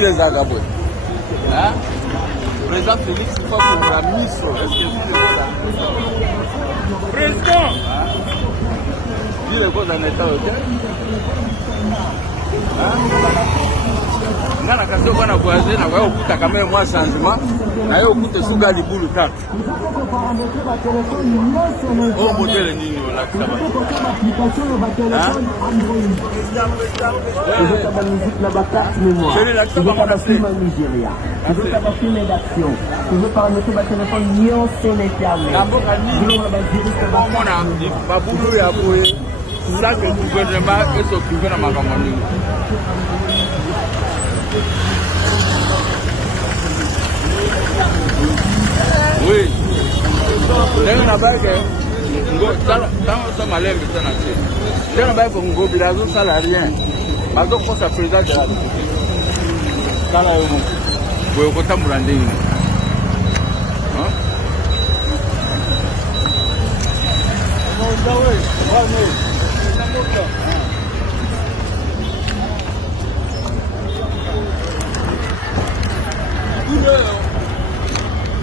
ville les Agaboué. Hein? Président Félix, il faut pour la mise. Est-ce que ville est président? Ville est en état, ok? Nga na kasi okwana voyager na kwa okuta quand même moi changement na yo okute suga libulu tatu o modèle nini wala kusaba babulu ya boye ça que le gouvernement est occupé dans ma campagne. Oui. Ndio na bage. Ngo tala ça malembe sana tena. Ndio na bage ngo bilazo salarien. Bazo kosa président de la République. Kala yo. Boyo ko tambula ndingi. Hein?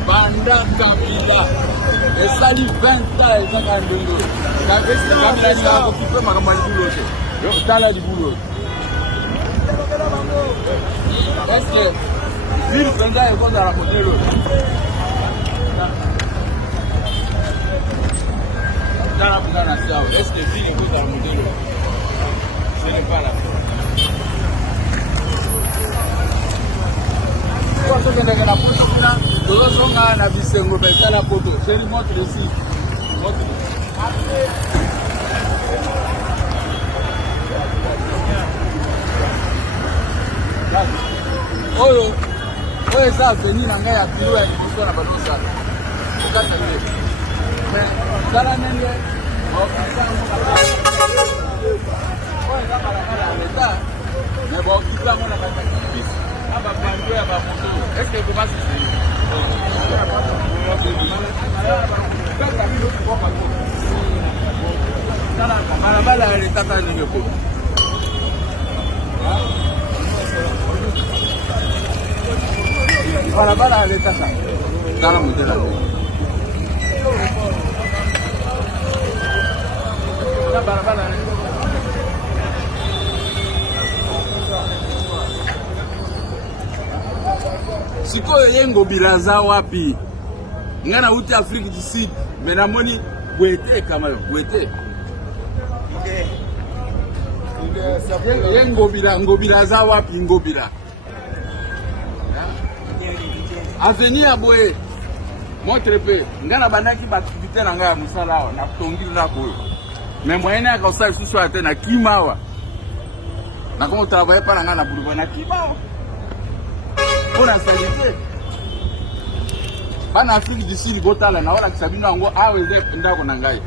Banda Kabila et sali 20 ans et ça quand même Kabila ça occupé ma campagne boulot yo tala di boulot est-ce que ville président est contre la côté l'autre dans la nation est-ce que ville est contre la modèle ce n'est pas là. Quand on est dans la politique, nous sommes dans la vie, c'est la photo. Je lui montre ici. Oh, ça venu dans la kilo et tout ça, on ça. C'est ça, c'est mais ça la même. Mais bon, il va mon est-ce que vous passez Siko yengo bilaza wapi ngana uti Afrique du Sud menamoni bwete kama bwete yengo bilaza wapi ngobila avenir boye montre pe ngana bandaki ba activité na ngaya musala na tongili na boye mais moyen ya ka sa susu ate na kimawa na comme travailler pas ngana bulu na kimawa pour la santé. En Afrique du Sud, Botala, na wala kisabino ngo aweze ndako na ngai.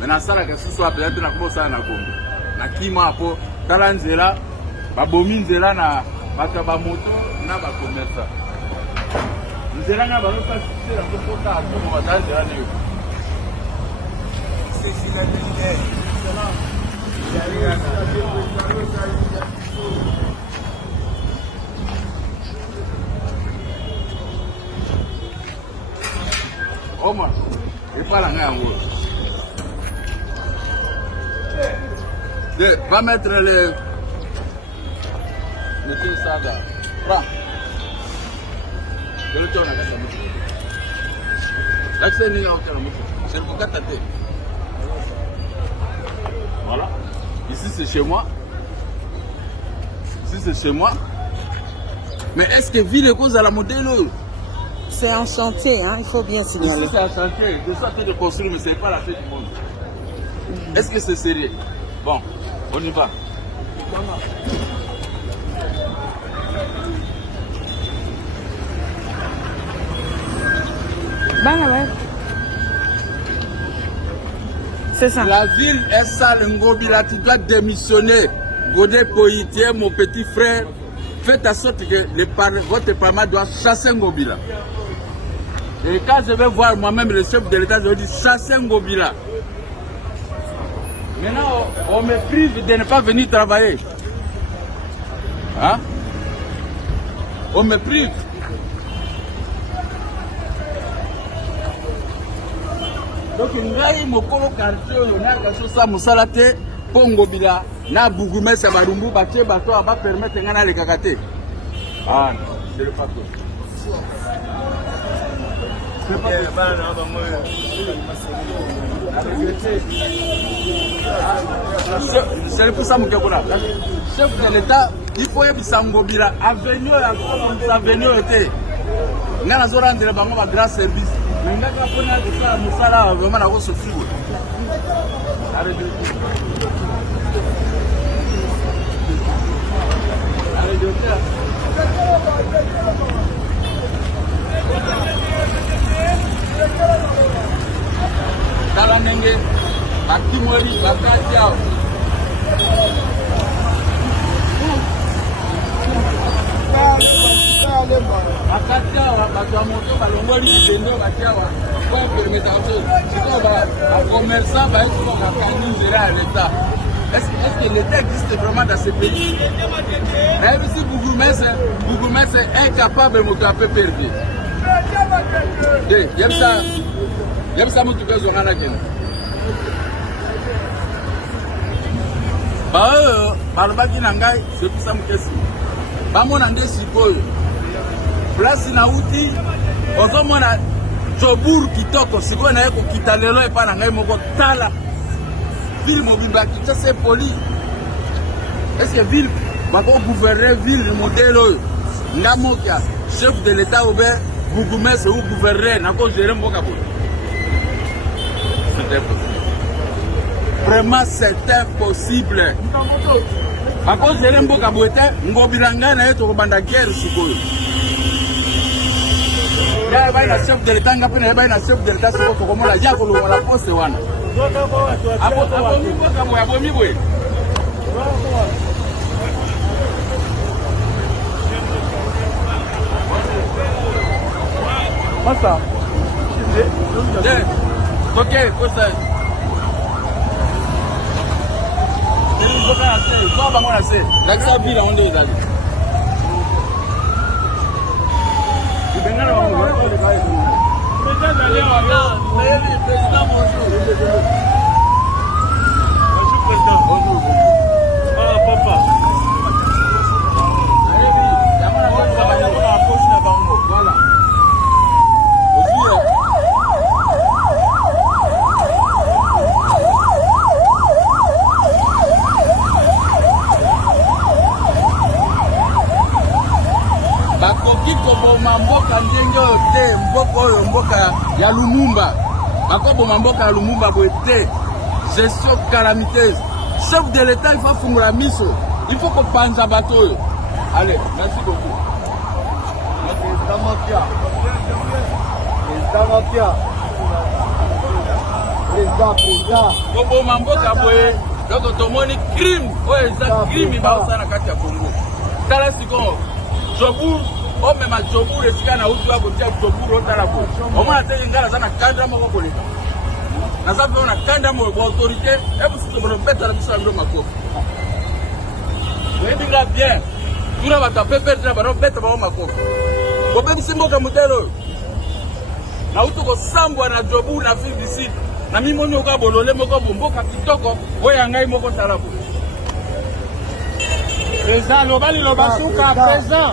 Mena sala ke susu apelete na kubosa na kombe. Na kima hapo kala nzela, babomi nzela na bata ba moto na ba commerce. Nzela na ba losa sisi na kokota hapo ba nzela ni. C'est la dernière. Oma, il parle en anglais. Va mettre les... Mettez ça là. Prends. Je le tourne à la maison. L'accès n'est pas au terme. C'est le bouquet à tête. Voilà. Ici c'est chez moi. Ici c'est chez moi. Mais est-ce que ville est cause à la modèle? C'est un chantier, hein, il faut bien signaler. Ici c'est un chantier. Je suis en train de construire, mais ce n'est pas la fête du monde. Est-ce que c'est sérieux? Bon, on y va. Ben ouais. C'est ça. La ville est sale, Ngobila, tu dois démissionner. Godé Poitiers, mon petit frère, faites en sorte que votre parlement doit chasser Ngobila. Et quand je vais voir moi-même le chef de l'État, je vais dire chasser Ngobila. Maintenant, on me prive de ne pas venir travailler. Hein? on me prive. Donc ngai mokolo quartier oyo na kaso sa musala te Pongo bila na Bourgmestre Balumbu batie bato ba permettre ngana le kakate. Ah non, c'est le pas tout. C'est pour ça que chef de l'État, il faut que Sangobila avenue était. Nous avons rendu un grand service. Mais nous avons vraiment la grosse figure. Kala nenge bakimori bakatia bato moto balongoli bidendo batiawa kwa permettre aux commerçants ba être organisé à l'État. Est-ce que l'État existe vraiment dans ce pays? Même si Bourgmestre est incapable de me taper perdu. Il y a ça, mon tout cas, on a la gueule. C'est pour ça que je suis. Mon andé sikoyo. Place na uti. Ozo mona Jobour kitoko sikoyo na yeko kitalelo e pa na ngai moko tala. Ville mobile ça c'est poli. Est-ce que ville va gouverner ville modèle ngamokia chef de l'État ou bien Bourgmestre ou gouverneur n'a pas géré mon capot. C'est impossible. Vraiment c'est impossible. À cause de l'embo kaboete, ngobilanga na yeto kobanda guerre sikoyo. Ya ba na chef de l'État ngapi na ba na chef de l'État siko komola ya ko lo la poste wana. Apo mbo kabo ya bomi boy. Masa. Ok, cosa. Like ça ville on est là. Président bonjour. Bonjour président. Bonjour. Ah papa. Voilà. Mboka ndenge te mboka oyo mboka ya Lumumba bakoboma mboka ya Lumumba boete gestion calamiteuse chef de l'État il faut fungula miso il faut kopanza bato oyo. Allez, merci beaucoup. Koboma mboka boye donc tomoni crime oyo eza crime baosala kati ya Congo. Tala sikoyo Jobour o même Jobour esika na utu ako tia Jobour otala ko o mona te ngala za na kanda moko koleka na za pe na kanda mo autorité e bu sito bono beta na biso ndo makoko we dinga bien tuna bata pepe tuna baro beta ba makoko ko be simboka mutelo na utu ko sambwa na Jobour na fille d'ici na mimoni oka bolole moko bomboka kitoko oya ngai moko tala ko. Président lobali lobasuka président